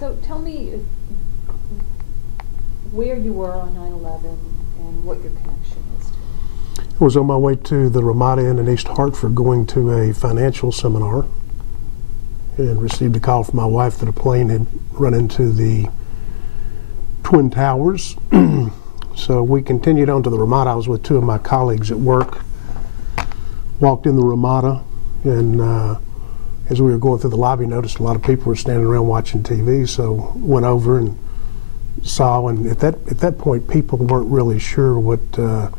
So tell me where you were on 9/11 and what your connection is to it. I was on my way to the Ramada Inn in East Hartford going to a financial seminar and received a call from my wife that a plane had run into the Twin Towers. So we continued on to the Ramada. I was with two of my colleagues at work, walked in the Ramada, and as we were going through the lobby, noticed a lot of people were standing around watching TV, so went over and saw, and at that point people weren't really sure what the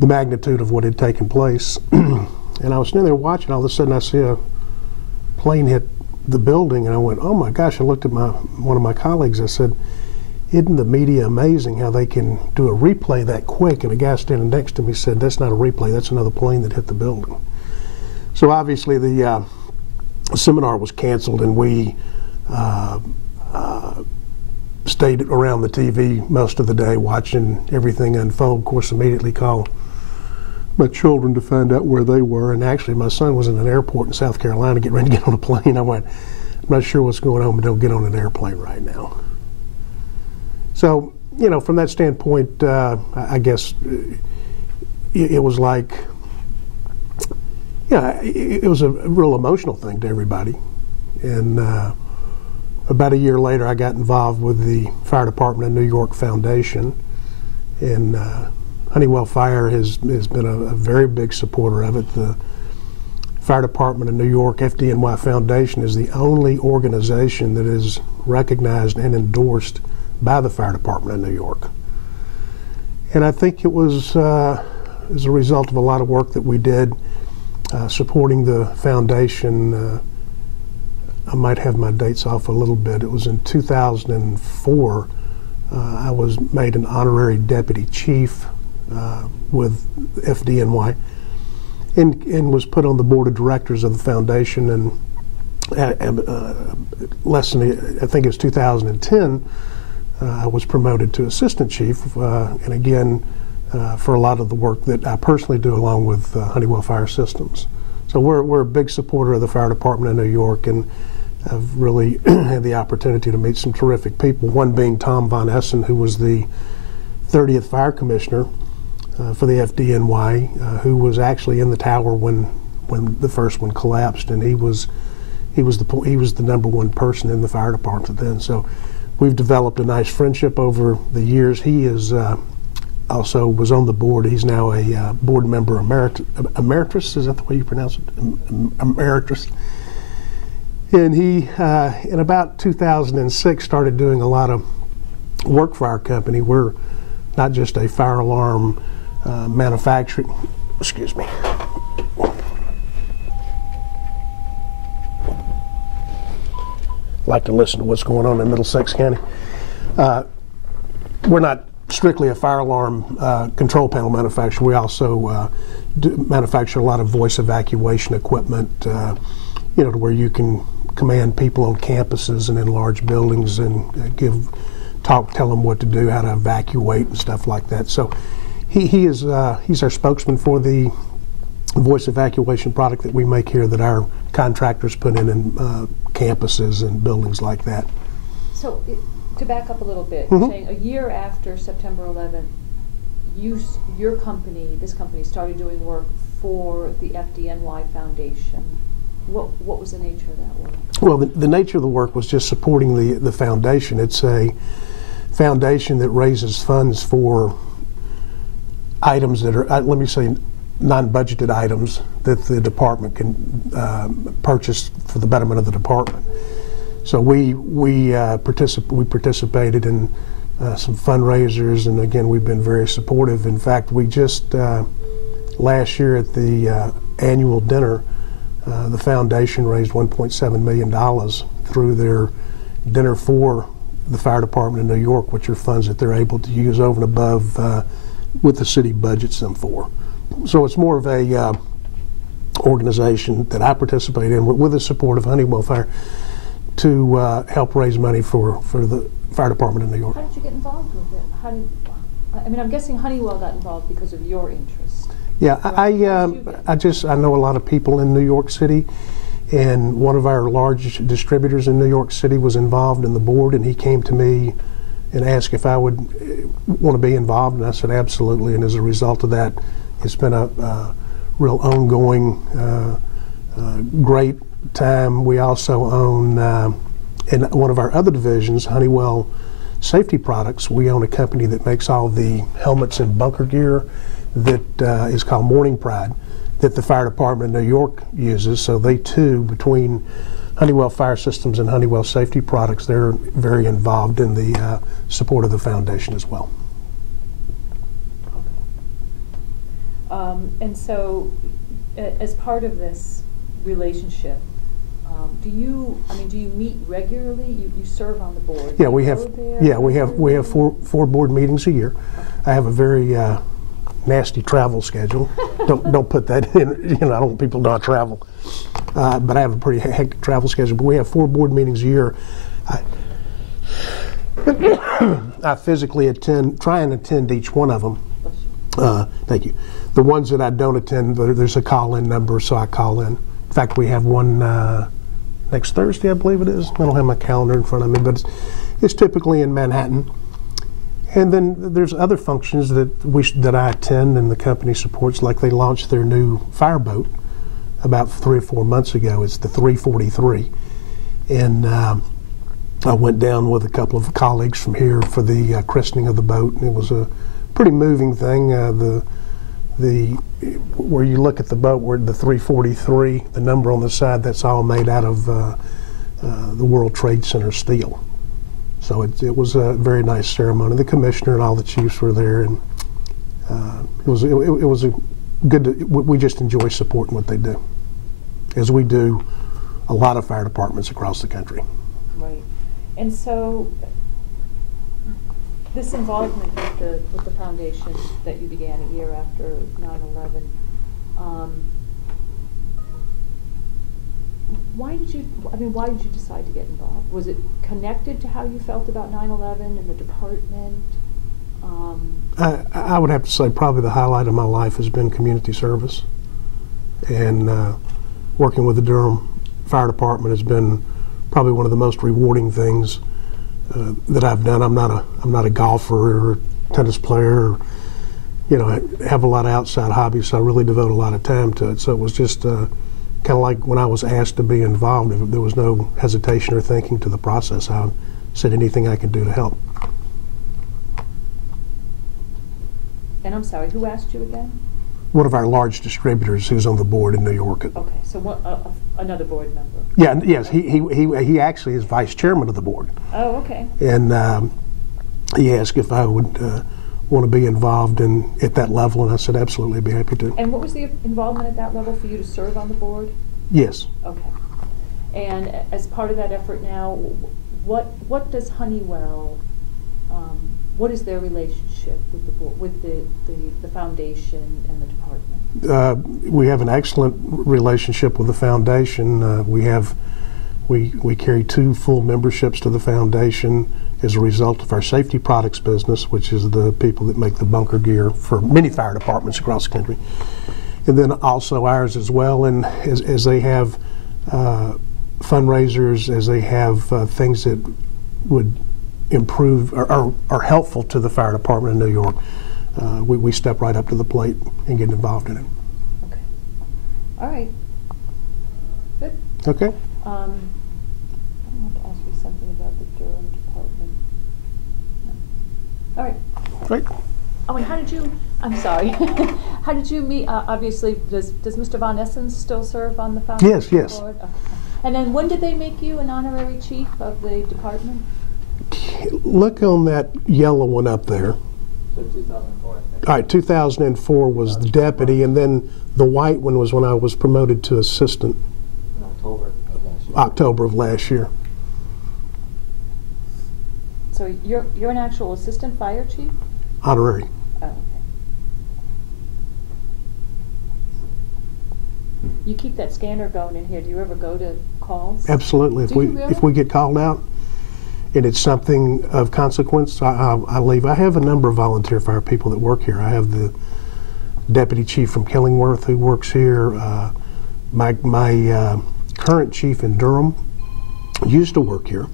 magnitude of what had taken place. And I was standing there watching, all of a sudden I see a plane hit the building, and I went, oh my gosh. I looked at one of my colleagues. I said, isn't the media amazing how they can do a replay that quick? And a guy standing next to me said, that's not a replay, that's another plane that hit the building. So obviously the seminar was canceled, and we stayed around the TV most of the day watching everything unfold. Of course, immediately called my children to find out where they were, and actually my son was in an airport in South Carolina getting ready to get on a plane. I went, I'm not sure what's going on, but don't get on an airplane right now. So, you know, from that standpoint, I guess it was like, yeah, it was a real emotional thing to everybody. And about a year later, I got involved with the Fire Department of New York Foundation, and Honeywell Fire has been a very big supporter of it. The Fire Department of New York FDNY Foundation is the only organization that is recognized and endorsed by the Fire Department of New York. And I think it was as a result of a lot of work that we did supporting the foundation. I might have my dates off a little bit. It was in 2004. I was made an honorary deputy chief with FDNY, and was put on the board of directors of the foundation. And less than, I think it was 2010, I was promoted to assistant chief, and again, for a lot of the work that I personally do along with Honeywell Fire Systems. So we're a big supporter of the Fire Department of New York, and I've really had the opportunity to meet some terrific people, one being Tom Von Essen, who was the 30th Fire Commissioner for the FDNY, who was actually in the tower when the first one collapsed, and he was the number one person in the fire department then. So we've developed a nice friendship over the years. He is also was on the board. He's now a board member emeritus. Is that the way you pronounce it? Emeritus. And he, in about 2006, started doing a lot of work for our company. We're not just a fire alarm manufacturing. Excuse me. Like to listen to what's going on in Middlesex County. We're not strictly a fire alarm control panel manufacturer. We also manufacture a lot of voice evacuation equipment, you know, to where you can command people on campuses and in large buildings and tell them what to do, how to evacuate and stuff like that. So he's our spokesman for the voice evacuation product that we make here, that our contractors put in campuses and buildings like that. So to back up a little bit, Mm-hmm. you're saying a year after September 11th, this company started doing work for the FDNY Foundation. What was the nature of that work? Well, the nature of the work was just supporting the foundation. It's a foundation that raises funds for items that are, let me say, non-budgeted items that the department can purchase for the betterment of the department. So we participated in some fundraisers, and again, we've been very supportive. In fact, we just last year at the annual dinner, the foundation raised $1.7 million through their dinner for the Fire Department of New York, which are funds that they're able to use over and above what the city budgets them for. So it's more of a organization that I participate in with the support of Honeywell Fire to help raise money for the Fire Department of New York. How did you get involved with it? I'm guessing Honeywell got involved because of your interest. Yeah, I know a lot of people in New York City, And one of our large distributors in New York City was involved in the board, and he came to me and asked if I would want to be involved, and I said absolutely. And as a result of that, it's been a real ongoing, great time. We also own, in one of our other divisions, Honeywell Safety Products, we own a company that makes all the helmets and bunker gear that is called Morning Pride, that the fire department in New York uses. So they too, between Honeywell Fire Systems and Honeywell Safety Products, they're very involved in the support of the foundation as well. And so, as part of this relationship, do you meet regularly? You serve on the board. Yeah, we have. Yeah, we have four board meetings a year. Okay. I have a very nasty travel schedule. don't put that in. I don't want people to not travel. But I have a pretty hectic travel schedule. But we have 4 board meetings a year. I physically try and attend each one of them. Thank you. The ones that I don't attend, there's a call-in number, so I call in. In fact, we have one next Thursday, I believe it is. I don't have my calendar in front of me, but it's typically in Manhattan. And then there's other functions that I attend and the company supports, like they launched their new fireboat about 3 or 4 months ago. It's the 343. And I went down with a couple of colleagues from here for the christening of the boat, and it was a pretty moving thing. Where you look at the boat, where the 343, the number on the side, that's all made out of the World Trade Center steel. So it was a very nice ceremony. The commissioner and all the chiefs were there, and it was a good. We just enjoy supporting what they do, as we do a lot of fire departments across the country. Right, and so this involvement with the foundation that you began a year after 9/11. Why did you decide to get involved? Was it connected to how you felt about 9/11 and the department? I would have to say probably the highlight of my life has been community service, and working with the Durham Fire Department has been probably one of the most rewarding things that I've done. I'm not a golfer or a tennis player. I have a lot of outside hobbies, so I really devote a lot of time to it. So it was just kind of like when I was asked to be involved, if there was no hesitation or thinking to the process. I said anything I could do to help. And I'm sorry, who asked you again? One of our large distributors who's on the board in New York. Okay, so another board member. Yeah, yes, he actually is vice chairman of the board. Oh, okay. And he asked if I would want to be involved at that level, and I said absolutely, I'd be happy to. And what was the involvement at that level for you to serve on the board? Yes. Okay. And as part of that effort now, what does Honeywell, what is their relationship with the board, with the foundation and the department? We have an excellent relationship with the foundation. We carry 2 full memberships to the foundation as a result of our safety products business, which is the people that make the bunker gear for many fire departments across the country, and then also ours as well. And as they have fundraisers, as they have things that would improve or are helpful to the fire department in New York, we step right up to the plate and get involved in it. Okay. All right. Good. Okay. I want to ask you something about the Durham department. No. All right. Great. Oh, and how did you? I'm sorry. How did you meet? Obviously, does Mr. Von Essens still serve on the foundation Yes. board? Okay. And then when did they make you an honorary chief of the department? Look on that yellow one up there. So 2004, I think. All right, 2004 was the deputy, and then the white one was when I was promoted to assistant. In October of last year. October of last year. So you're an actual assistant fire chief? Honorary. Oh, okay. You keep that scanner going in here. Do you ever go to calls? Absolutely. Do you really? If we get called out and it's something of consequence, I leave. I have a number of volunteer fire people that work here. I have the deputy chief from Killingworth who works here. My current chief in Durham used to work here.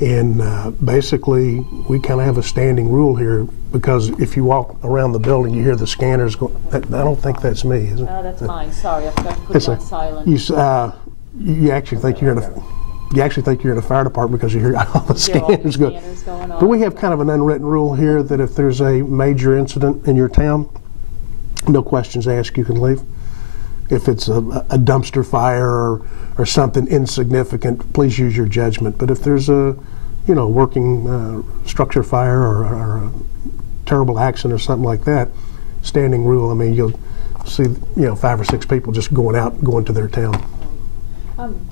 And basically, we kind of have a standing rule here, because if you walk around the building, you hear the scanners go. I don't think that's me, is it? That's mine. Sorry, I forgot to put it on silent. You actually think you're in a fire department because you hear all the scanners go. Going on. But we have kind of an unwritten rule here that if there's a major incident in your town, no questions asked, you can leave. If it's a dumpster fire or something insignificant, please use your judgment. But if there's a, working structure fire or a terrible accident or something like that, standing rule. I mean, you'll see, 5 or 6 people just going to their town.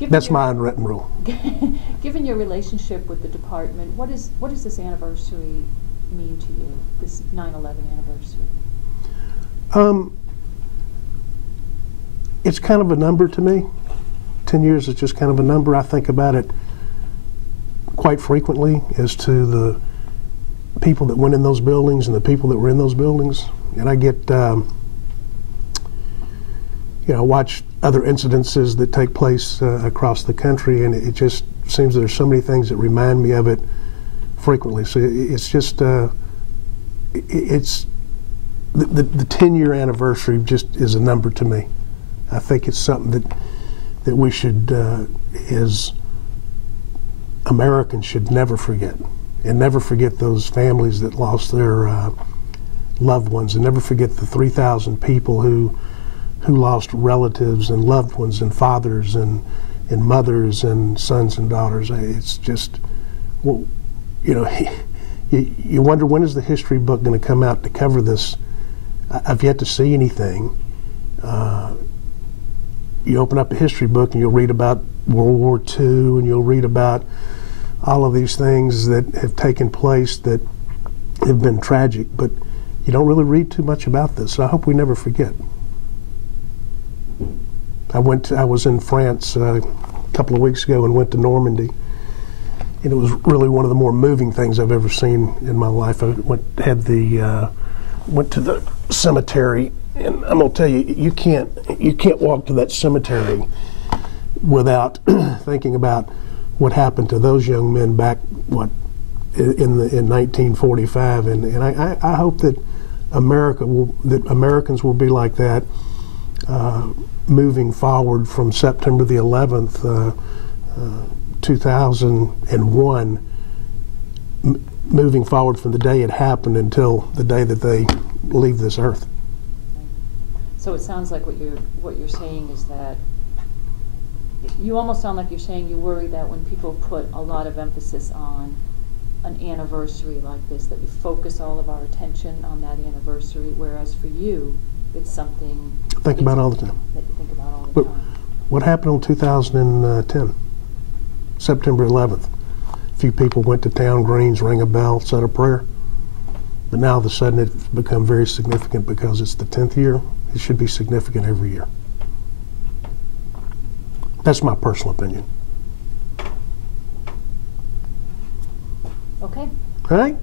That's my unwritten rule. Given your relationship with the department, what does this anniversary mean to you? This 9/11 anniversary. It's kind of a number to me. 10 years is just kind of a number. I think about it quite frequently as to the people that went in those buildings and the people that were in those buildings. And I get, watch other incidences that take place across the country, and it just seems there's so many things that remind me of it frequently. So it's just, it's the 10-year anniversary just is a number to me. I think it's something that we should, as Americans, should never forget, and never forget those families that lost their loved ones, and never forget the 3,000 people who lost relatives and loved ones and fathers and mothers and sons and daughters. It's just, well, you wonder, when is the history book going to come out to cover this? I've yet to see anything. You open up a history book and you'll read about World War II, and you'll read about all of these things that have taken place that have been tragic, but you don't really read too much about this. So I hope we never forget. I was in France a couple of weeks ago and went to Normandy, and it was really one of the more moving things I've ever seen in my life. I went to the cemetery, and I'm gonna tell you, you can't walk to that cemetery without thinking about what happened to those young men back in 1945, and I hope that Americans will be like that moving forward from September the 11th, 2001, moving forward from the day it happened until the day that they leave this earth. So it sounds like what you're saying is that you almost sound like you're saying you worry that when people put a lot of emphasis on an anniversary like this, that we focus all of our attention on that anniversary, whereas for you, it's something Think about all the time. That you think about all the time. What happened in 2010, September 11th? A few people went to town greens, rang a bell, said a prayer. But now all of a sudden it's become very significant because it's the 10th year. It should be significant every year. That's my personal opinion. Okay. All right?